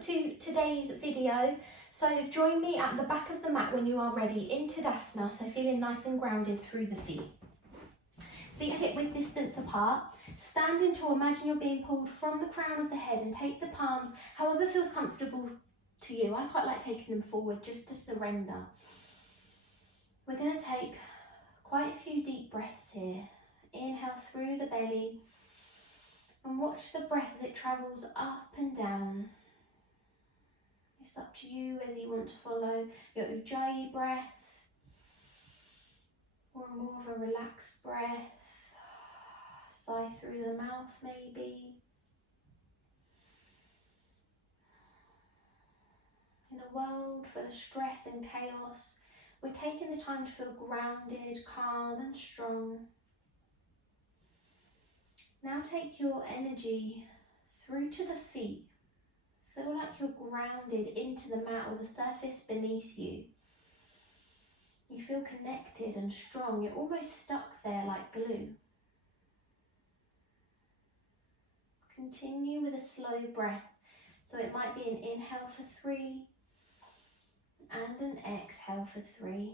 to today's video. So join me at the back of the mat when you are ready in Tadasana, so feeling nice and grounded through the feet. Feet are hip width distance apart. Standing tall, imagine you're being pulled from the crown of the head and take the palms however feels comfortable to you. I quite like taking them forward just to surrender. We're going to take quite a few deep breaths here. Inhale through the belly and watch the breath as it travels up and down. It's up to you whether you want to follow your Ujjayi breath or more of a relaxed breath. Sigh through the mouth maybe. In a world full of stress and chaos, we're taking the time to feel grounded, calm and strong. Now take your energy through to the feet. Feel like you're grounded into the mat or the surface beneath you. You feel connected and strong. You're almost stuck there like glue. Continue with a slow breath. So it might be an inhale for 3 and an exhale for 3.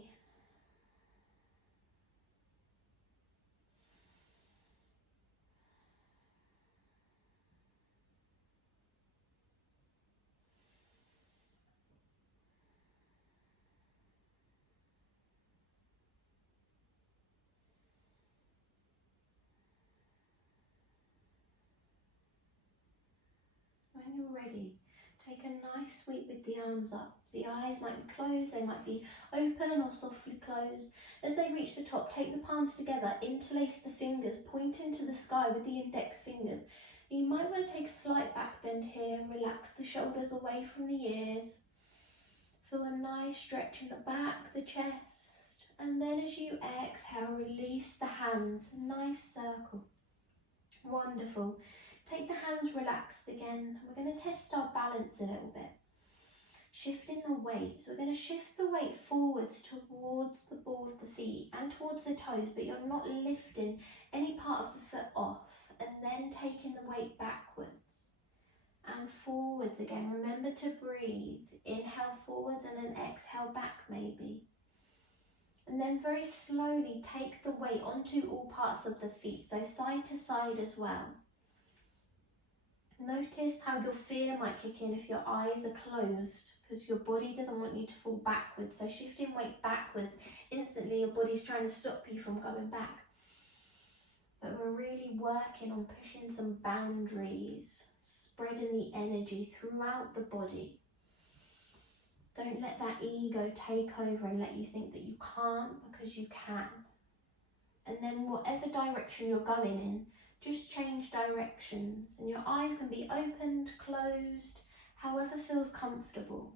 When you're ready, take a nice sweep with the arms up. The eyes might be closed, they might be open or softly closed. As they reach the top, take the palms together, interlace the fingers, pointing to the sky with the index fingers. You might want to take a slight back bend here, relax the shoulders away from the ears. Feel a nice stretch in the back, the chest. And then as you exhale, release the hands, a nice circle. Wonderful. Take the hands relaxed again. We're going to test our balance a little bit. Shifting the weight. So we're going to shift the weight forwards towards the ball of the feet and towards the toes, but you're not lifting any part of the foot off, and then taking the weight backwards and forwards again. Remember to breathe. Inhale forwards and then exhale back maybe. And then very slowly take the weight onto all parts of the feet, so side to side as well. Notice how your fear might kick in if your eyes are closed, because your body doesn't want you to fall backwards. So shifting weight backwards, instantly your body's trying to stop you from going back. But we're really working on pushing some boundaries, spreading the energy throughout the body. Don't let that ego take over and let you think that you can't, because you can. And then whatever direction you're going in, just change directions, and your eyes can be opened, closed, however feels comfortable.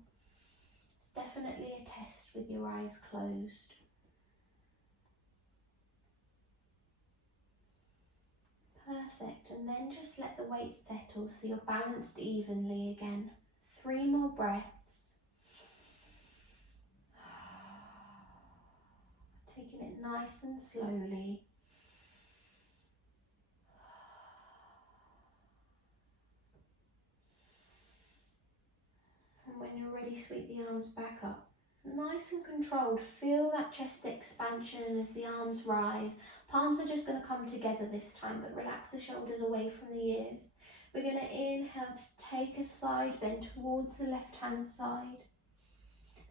It's definitely a test with your eyes closed. Perfect, and then just let the weight settle so you're balanced evenly again. 3 more breaths. Taking it nice and slowly. And when you're ready, sweep the arms back up. Nice and controlled. Feel that chest expansion as the arms rise. Palms are just going to come together this time, but relax the shoulders away from the ears. We're going to inhale to take a side bend towards the left hand side.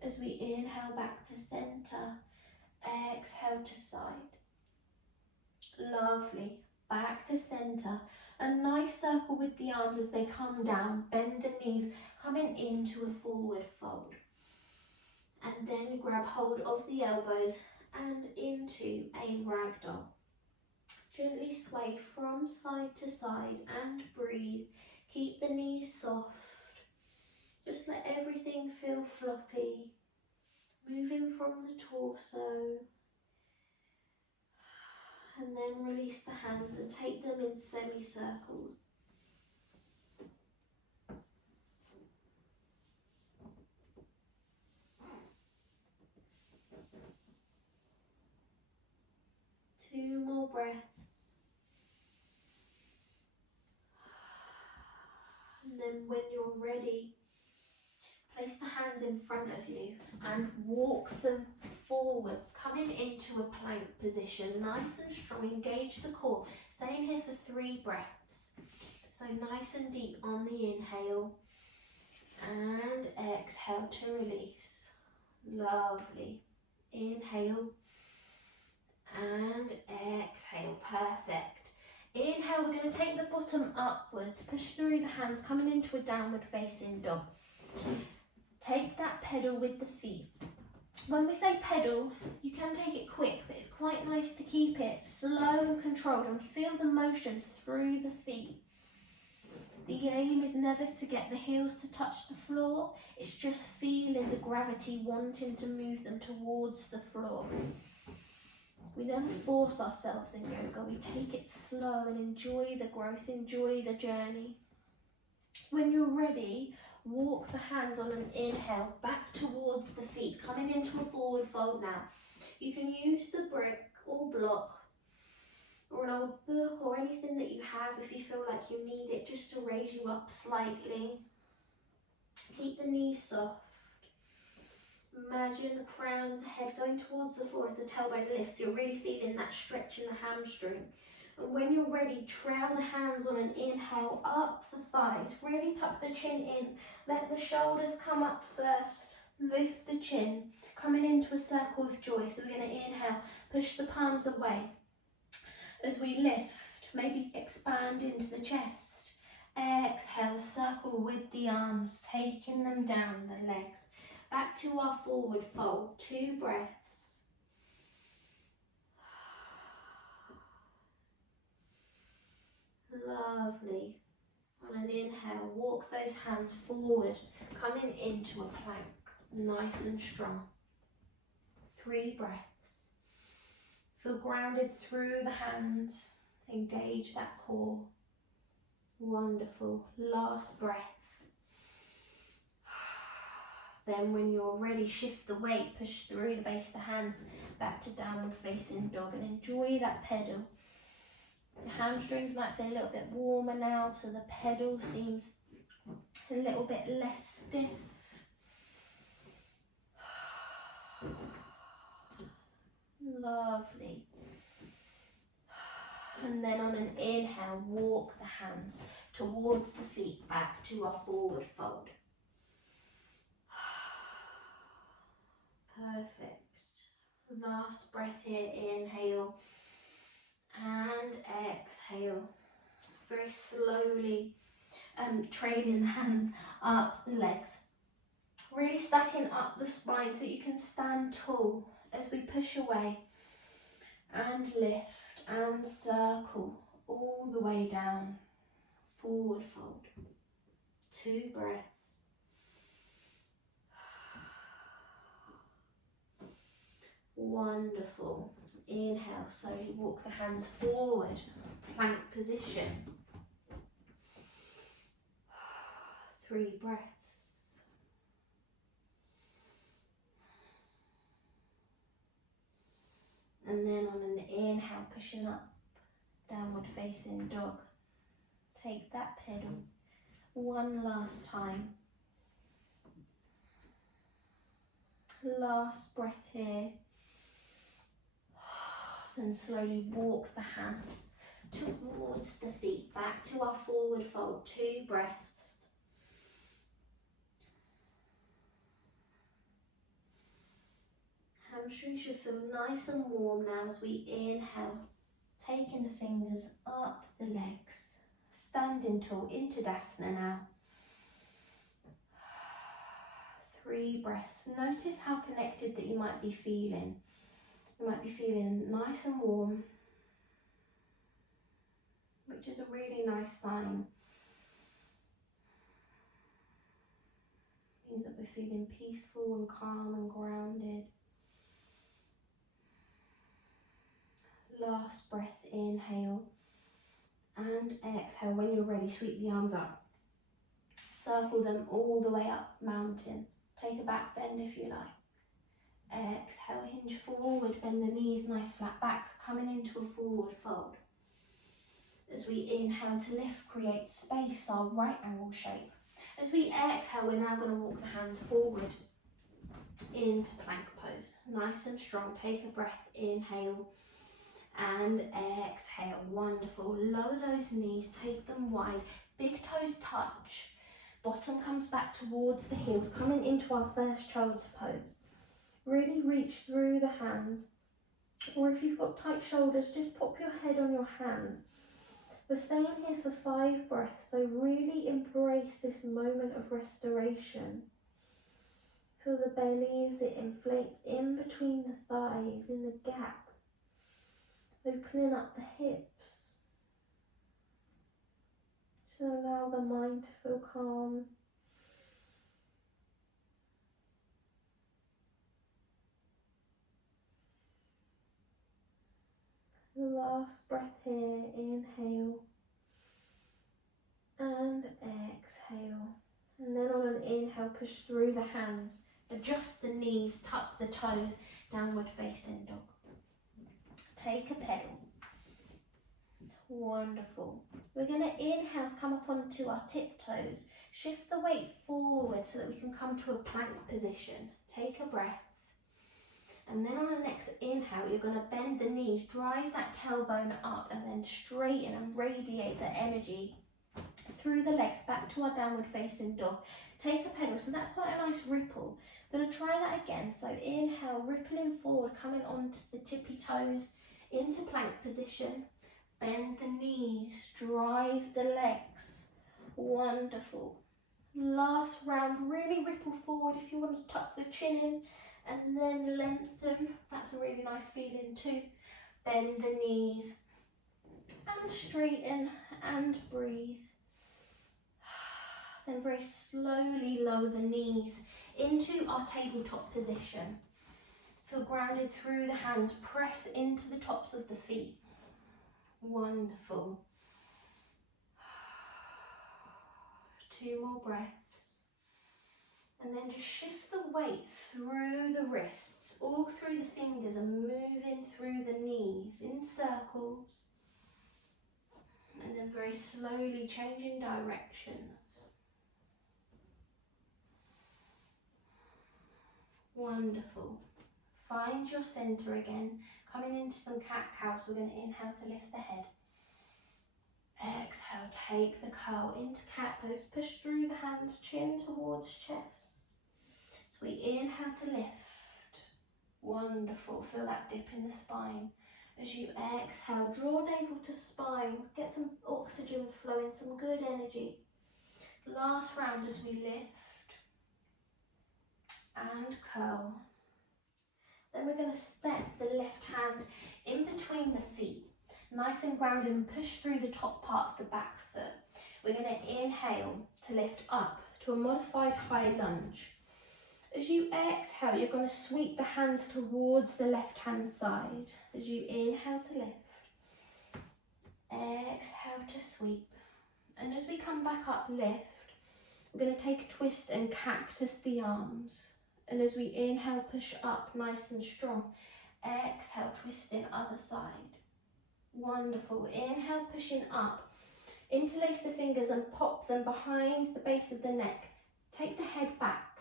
As we inhale back to center, exhale to side. Lovely. Back to center. A nice circle with the arms as they come down. Bend the knees, coming into a forward fold. And then grab hold of the elbows and into a ragdoll. Gently sway from side to side and breathe. Keep the knees soft. Just let everything feel floppy. Moving from the torso. And then release the hands and take them in semicircles. Two more breaths. And then when you're ready, Place the hands in front of you and walk them forwards, coming into a plank position, nice and strong. Engage the core. Stay in here for 3 breaths. So nice and deep on the inhale and exhale to release. Lovely. Inhale and exhale. Perfect. Inhale, we're going to take the bottom upwards, push through the hands, coming into a downward facing dog. Take that pedal with the feet. When we say pedal, you can take it quick, but it's quite nice to keep it slow and controlled and feel the motion through the feet. The aim is never to get the heels to touch the floor, it's just feeling the gravity wanting to move them towards the floor. We never force ourselves in yoga, we take it slow and enjoy the growth, enjoy the journey. When you're ready, walk the hands on an inhale back towards the feet, coming into a forward fold now. You can use the brick or block or an old book or anything that you have if you feel like you need it, just to raise you up slightly. Keep the knees soft. Imagine the crown of the head going towards the floor as the tailbone lifts. You're really feeling that stretch in the hamstring. And when you're ready, trail the hands on an inhale up the thighs. Really tuck the chin in. Let the shoulders come up first. Lift the chin. Coming into a circle of joy. So we're going to inhale, push the palms away. As we lift, maybe expand into the chest. Exhale, circle with the arms, taking them down the legs. Back to our forward fold. 2 breaths. Lovely. On an inhale, walk those hands forward, coming into a plank, nice and strong. 3 breaths. Feel grounded through the hands. Engage that core. Wonderful. Last breath. Then when you're ready, shift the weight, push through the base of the hands, back to downward facing dog, and enjoy that pedal. Your hamstrings might feel a little bit warmer now, so the pedal seems a little bit less stiff. Lovely. And then on an inhale, walk the hands towards the feet, back to our forward fold. Perfect. Last breath here, inhale and exhale. Very slowly trailing the hands up the legs. Really stacking up the spine so you can stand tall as we push away and lift and circle all the way down. Forward fold. 2 breaths. Wonderful. Inhale, slowly walk the hands forward, plank position. 3 breaths. And then on an inhale, pushing up, downward facing dog. Take that pedal one last time. Last breath here. Then slowly walk the hands towards the feet, back to our forward fold. 2 breaths. Hamstrings should feel nice and warm now as we inhale, taking the fingers up the legs, standing tall into Tadasana now. 3 breaths. Notice how connected that you might be feeling. You might be feeling nice and warm, which is a really nice sign. Means that we're feeling peaceful and calm and grounded. Last breath, inhale and exhale. When you're ready, sweep the arms up. Circle them all the way up mountain. Take a back bend if you like. Exhale, hinge forward, bend the knees nice flat back, coming into a forward fold. As we inhale to lift, create space, our right angle shape. As we exhale, we're now going to walk the hands forward into plank pose. Nice and strong. Take a breath, inhale and exhale. Wonderful. Lower those knees, take them wide. Big toes touch. Bottom comes back towards the heels, coming into our first child's pose. Really reach through the hands. Or if you've got tight shoulders, just pop your head on your hands. We're staying here for 5 breaths, so really embrace this moment of restoration. Feel the belly as it inflates in between the thighs, in the gap. Opening up the hips. Just allow the mind to feel calm. Last breath here, inhale and exhale. And then on an inhale, push through the hands, adjust the knees, tuck the toes, downward facing dog. Take a pedal. Wonderful. We're going to inhale to come up onto our tiptoes. Shift the weight forward so that we can come to a plank position. Take a breath. And then on the next inhale, you're going to bend the knees, drive that tailbone up and then straighten and radiate the energy through the legs back to our downward facing dog. Take a pedal. So that's quite a nice ripple. We're going to try that again. So inhale, rippling forward, coming onto the tippy toes into plank position. Bend the knees, drive the legs. Wonderful. Last round, really ripple forward if you want to tuck the chin in and then lengthen. That's a really nice feeling too. Bend the knees and straighten and breathe. Then very slowly lower the knees into our tabletop position. Feel grounded through the hands, press into the tops of the feet. Wonderful. 2 more breaths. And then just shift the weight through the wrists, all through the fingers and moving through the knees in circles. And then very slowly changing directions. Wonderful. Find your centre again. Coming into some cat-cow, so we're going to inhale to lift the head. Exhale, take the curl into cat pose. Push through the hands, chin towards chest. So we inhale to lift. Wonderful. Feel that dip in the spine. As you exhale, draw navel to spine. Get some oxygen flowing, some good energy. Last round as we lift and curl. Then we're going to step the left hand in between the feet. Nice and grounded and push through the top part of the back foot. We're going to inhale to lift up to a modified high lunge. As you exhale, you're going to sweep the hands towards the left hand side. As you inhale to lift, exhale to sweep. And as we come back up, lift, we're going to take a twist and cactus the arms. And as we inhale, push up nice and strong. Exhale, twisting other side. Wonderful. Inhale, pushing up. Interlace the fingers and pop them behind the base of the neck. Take the head back.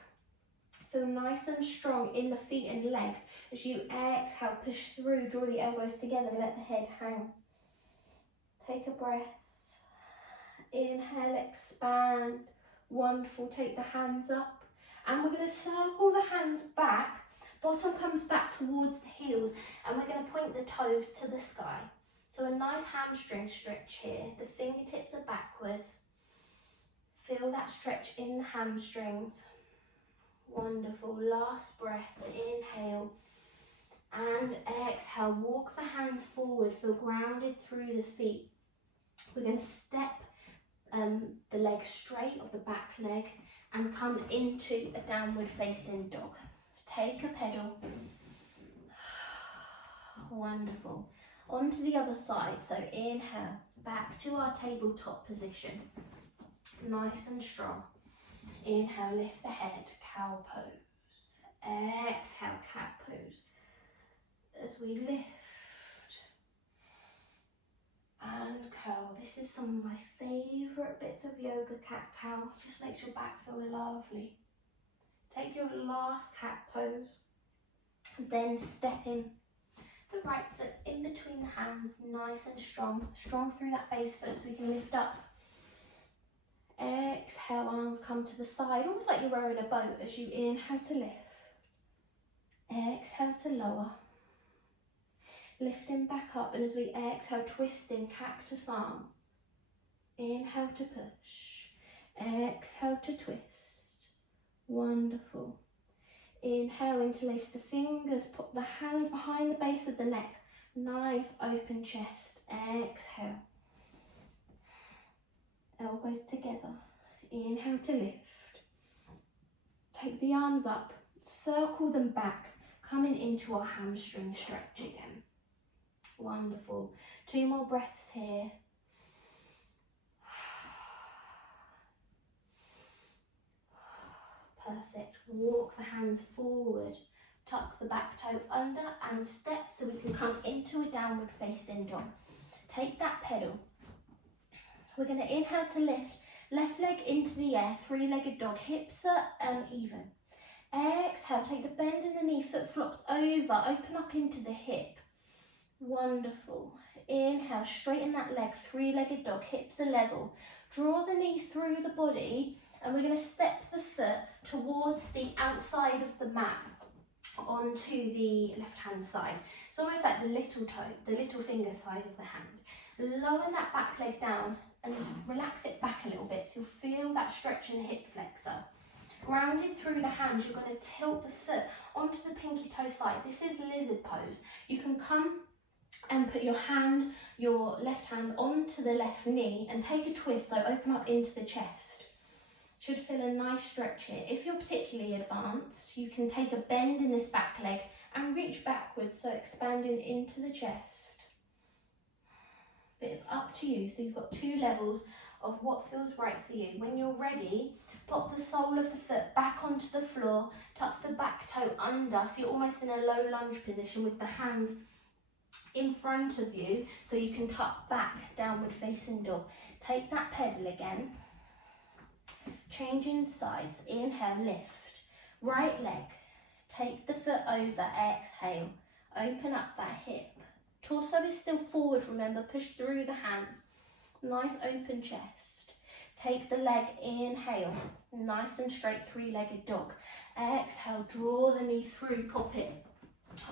Feel nice and strong in the feet and legs. As you exhale, push through, draw the elbows together, let the head hang. Take a breath. Inhale, expand. Wonderful. Take the hands up. And we're going to circle the hands back. Bottom comes back towards the heels. And we're going to point the toes to the sky. So a nice hamstring stretch here. The fingertips are backwards. Feel that stretch in the hamstrings. Wonderful. Last breath. Inhale and exhale. Walk the hands forward. Feel grounded through the feet. We're going to step the leg straight of the back leg and come into a downward facing dog. Take a pedal. Wonderful. Onto the other side. So inhale, back to our tabletop position. Nice and strong. Inhale, lift the head, cow pose. Exhale, cat pose. As we lift and curl. This is some of my favourite bits of yoga, cat-cow. Just makes your back feel lovely. Take your last cat pose. Then step in the right foot in between the hands, nice and strong. Strong through that base foot so we can lift up. Exhale, arms come to the side, almost like you're rowing a boat as you inhale to lift. Exhale to lower. Lifting back up, and as we exhale, twisting cactus arms. Inhale to push. Exhale to twist. Wonderful. Inhale, interlace the fingers, put the hands behind the base of the neck. Nice open chest. Exhale. Elbows together. Inhale to lift. Take the arms up, circle them back, coming into our hamstring stretch again. Wonderful. 2 more breaths here. Perfect. Walk the hands forward, tuck the back toe under and step so we can come into a downward facing dog. Take that pedal. We're going to inhale to lift, left leg into the air, 3-legged dog, hips are even. Exhale, take the bend in the knee, foot flops over, open up into the hip. Wonderful. Inhale, straighten that leg, 3-legged dog, hips are level. Draw the knee through the body, and we're going to step the foot towards the outside of the mat onto the left hand side. It's almost like the little toe, the little finger side of the hand. Lower that back leg down and relax it back a little bit so you'll feel that stretch in the hip flexor. Grounded through the hands, you're going to tilt the foot onto the pinky toe side. This is lizard pose. You can come and put your left hand onto the left knee and take a twist, so open up into the chest. Should feel a nice stretch here. If you're particularly advanced, you can take a bend in this back leg and reach backwards, so expanding into the chest. But it's up to you, so you've got 2 levels of what feels right for you. When you're ready, pop the sole of the foot back onto the floor, tuck the back toe under, so you're almost in a low lunge position with the hands in front of you, so you can tuck back, downward facing dog. Take that pedal again. Changing sides, inhale, lift. Right leg, take the foot over, exhale. Open up that hip. Torso is still forward, remember, push through the hands. Nice open chest. Take the leg, inhale, nice and straight, 3-legged dog. Exhale, draw the knee through, pop it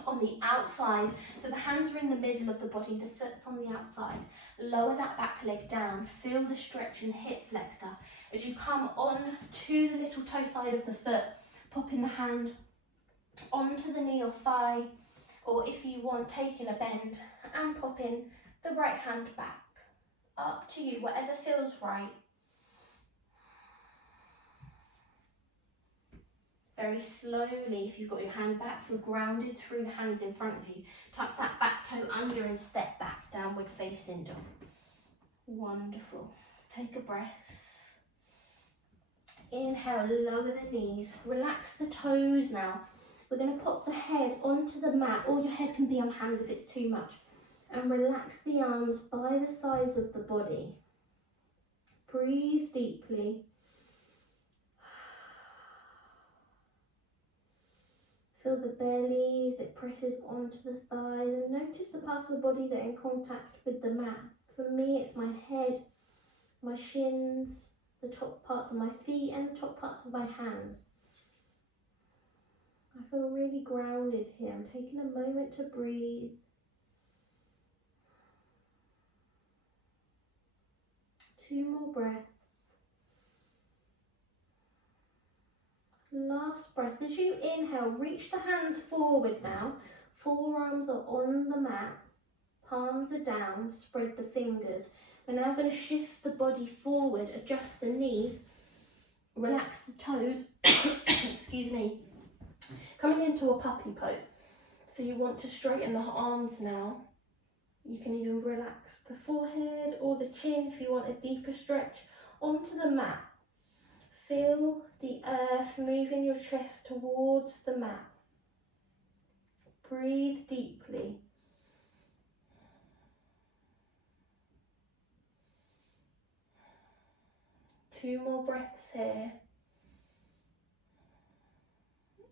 on the outside. So the hands are in the middle of the body, the foot's on the outside. Lower that back leg down, feel the stretch in the hip flexor. As you come on to the little toe side of the foot, popping the hand onto the knee or thigh, or if you want, taking a bend and popping the right hand back. Up to you, whatever feels right. Very slowly, if you've got your hand back, feel grounded through the hands in front of you. Tuck that back toe under and step back, downward facing dog. Wonderful. Take a breath. Inhale, lower the knees, relax the toes now. We're going to pop the head onto the mat, or your head can be on hands if it's too much. And relax the arms by the sides of the body. Breathe deeply. Feel the belly as it presses onto the thighs, and notice the parts of the body that are in contact with the mat. For me, it's my head, my shins, the top parts of my feet and the top parts of my hands. I feel really grounded here. I'm taking a moment to breathe. Two more breaths. Last breath. As you inhale, reach the hands forward now. Forearms are on the mat. Palms are down. Spread the fingers. We're now going to shift the body forward. Adjust the knees. Relax the toes. Excuse me. Coming into a puppy pose. So you want to straighten the arms now. You can even relax the forehead or the chin if you want a deeper stretch onto the mat. Feel the earth moving your chest towards the mat. Breathe deeply. 2 more breaths here.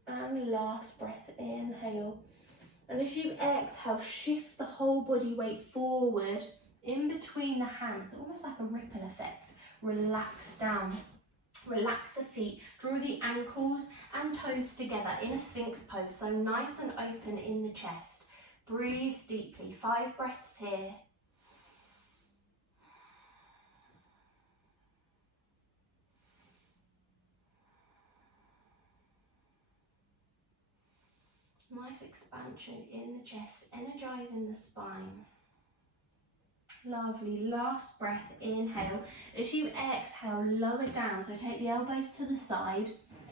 And last breath, inhale. And as you exhale, shift the whole body weight forward in between the hands, almost like a ripple effect. Relax down, relax the feet, draw the ankles and toes together in a Sphinx pose, so nice and open in the chest. Breathe deeply, 5 breaths here. Nice expansion in the chest, energizing the spine. Lovely, last breath, inhale. As you exhale, lower down, so take the elbows to the side.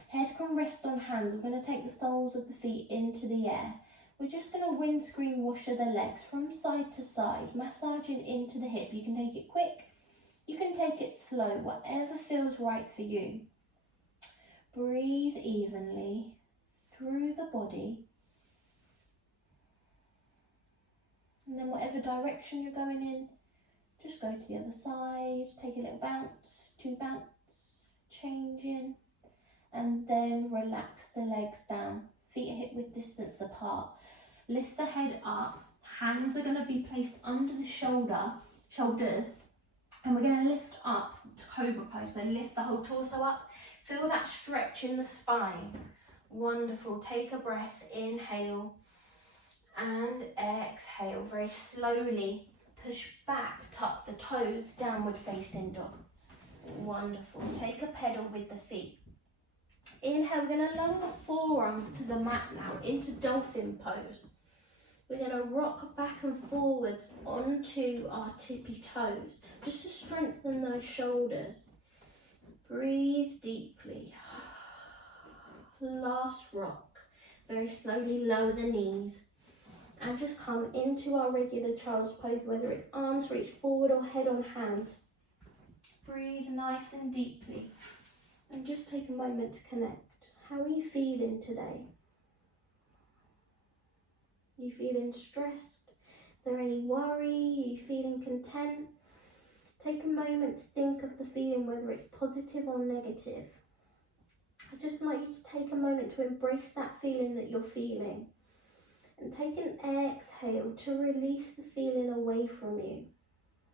Head can rest on hands. We're going to take the soles of the feet into the air. We're just going to windscreen washer the legs from side to side, massaging into the hip. You can take it quick, you can take it slow, whatever feels right for you. Breathe evenly through the body. And then whatever direction you're going in, just go to the other side, take a little bounce, 2 bounce, changing, and then relax the legs down, feet hip width distance apart. Lift the head up, hands are going to be placed under the shoulders, and we're going to lift up to Cobra pose, so lift the whole torso up, feel that stretch in the spine. Wonderful, take a breath, inhale, and exhale, very slowly push back, tuck the toes, downward facing dog. Wonderful, take a pedal with the feet. Inhale, we're going to lower the forearms to the mat now into dolphin pose. We're going to rock back and forwards onto our tippy toes, just to strengthen those shoulders. Breathe deeply. Last rock, very slowly lower the knees. And just come into our regular child's pose, whether it's arms reach forward or head on hands. Breathe nice and deeply. And just take a moment to connect. How are you feeling today? Are you feeling stressed? Is there any worry? Are you feeling content? Take a moment to think of the feeling, whether it's positive or negative. I'd just like you to take a moment to embrace that feeling that you're feeling. And take an exhale to release the feeling away from you.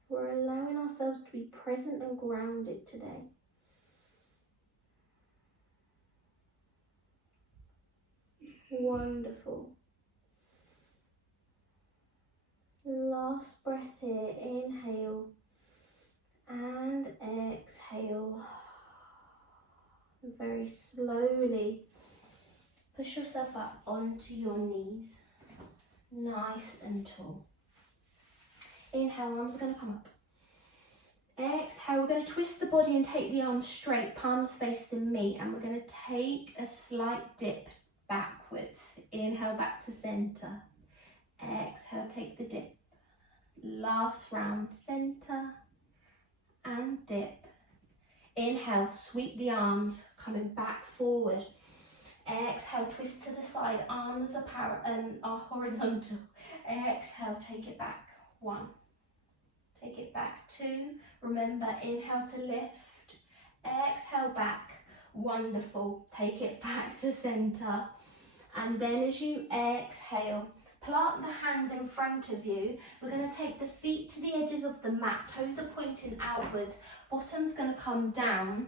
We're allowing ourselves to be present and grounded today. Wonderful. Last breath here, inhale and exhale. Very slowly push yourself up onto your knees. Nice and tall. Inhale, arms are going to come up. Exhale, we're going to twist the body and take the arms straight, palms facing me, and we're going to take a slight dip backwards. Inhale, back to center. Exhale, take the dip. Last round, center and dip. Inhale, sweep the arms, coming back forward. Exhale, twist to the side, arms are horizontal. Exhale, take it back. 1. Take it back. 2. Remember, inhale to lift. Exhale back. Wonderful. Take it back to center. And then as you exhale, plant the hands in front of you. We're going to take the feet to the edges of the mat. Toes are pointing outwards. Bottom's going to come down,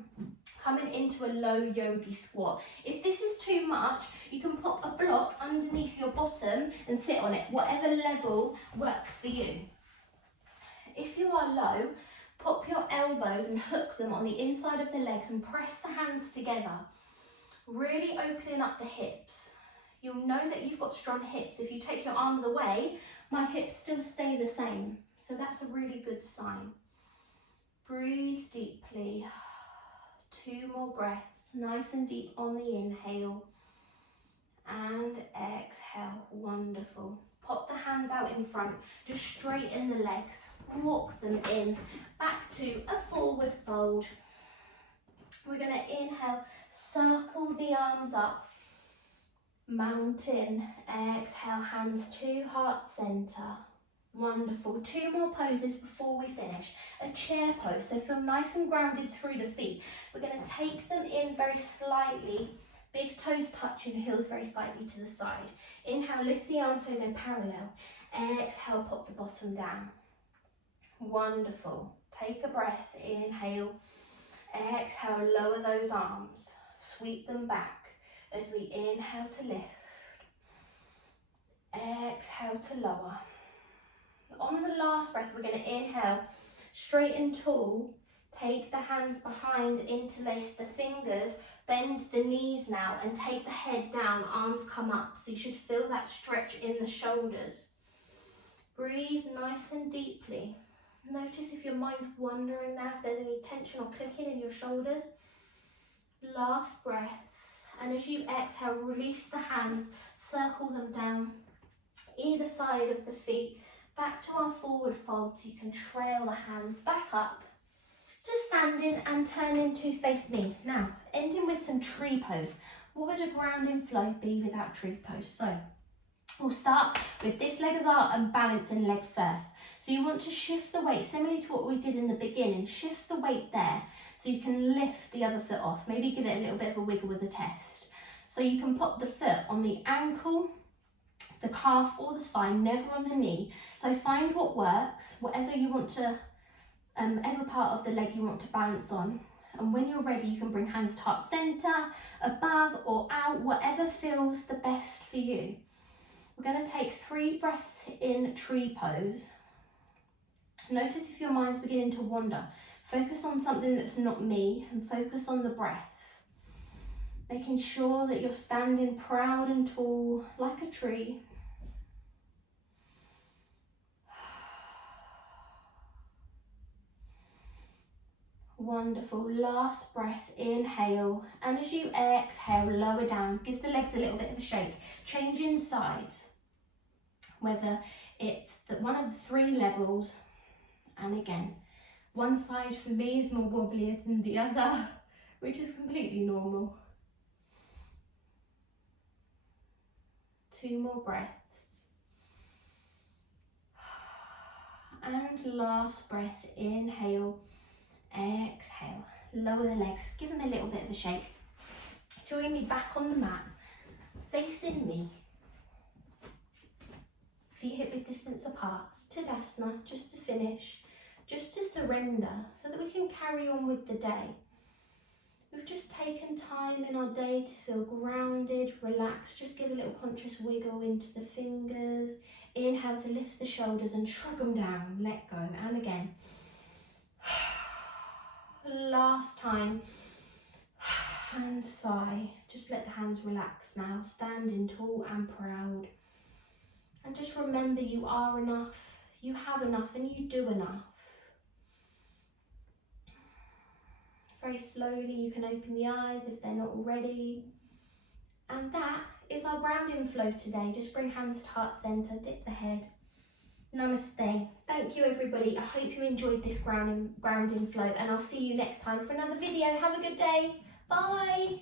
coming into a low yogi squat. If this is too much, you can pop a block underneath your bottom and sit on it, whatever level works for you. If you are low, pop your elbows and hook them on the inside of the legs and press the hands together, really opening up the hips. You'll know that you've got strong hips. If you take your arms away, my hips still stay the same. So that's a really good sign. Breathe deeply. 2 more breaths, nice and deep on the inhale. And exhale, wonderful. Pop the hands out in front, just straighten the legs, walk them in, back to a forward fold. We're going to inhale, circle the arms up, mountain, exhale, hands to heart center. Wonderful. 2 more poses before we finish. A chair pose, so feel nice and grounded through the feet. We're going to take them in very slightly, big toes touching, heels very slightly to the side. Inhale, lift the arms so they're parallel. Exhale, pop the bottom down. Wonderful. Take a breath, inhale. Exhale, lower those arms. Sweep them back as we inhale to lift. Exhale to lower. On the last breath, we're going to inhale, straighten tall, take the hands behind, interlace the fingers, bend the knees now and take the head down, arms come up. So you should feel that stretch in the shoulders. Breathe nice and deeply. Notice if your mind's wandering now, if there's any tension or clicking in your shoulders. Last breath. And as you exhale, release the hands, circle them down either side of the feet. Back to our forward fold, so you can trail the hands back up to standing and turning to face me. Now, ending with some tree pose. What would a grounding flow be without tree pose? So, we'll start with this leg as our balancing leg first. So you want to shift the weight, similarly to what we did in the beginning. Shift the weight there, so you can lift the other foot off. Maybe give it a little bit of a wiggle as a test. So you can pop the foot on the ankle, the calf or the thigh, never on the knee. So find what works, whatever you want to, whatever part of the leg you want to balance on. And when you're ready, you can bring hands to heart center, above or out, whatever feels the best for you. We're going to take 3 breaths in tree pose. Notice if your mind's beginning to wander. Focus on something that's not me and focus on the breath. Making sure that you're standing proud and tall like a tree. Wonderful. Last breath, inhale. And as you exhale, lower down. Give the legs a little bit of a shake. Changing sides. Whether it's one of the 3 levels. And again, one side for me is more wobblier than the other, which is completely normal. 2 more breaths. And last breath, inhale, exhale. Lower the legs, give them a little bit of a shake. Join me back on the mat, facing me. Feet hip width distance apart. Tadasana, just to finish, just to surrender, so that we can carry on with the day. We've just taken time in our day to feel grounded, relaxed. Just give a little conscious wiggle into the fingers. Inhale to lift the shoulders and shrug them down. Let go. And again. Last time. And sigh. Just let the hands relax now. Standing tall and proud. And just remember, you are enough. You have enough and you do enough. Very slowly you can open the eyes if they're not already. And that is our grounding flow today. Just bring hands to heart center, dip the head. Namaste. Thank you everybody. I hope you enjoyed this grounding flow and I'll see you next time for another video. Have a good day. Bye.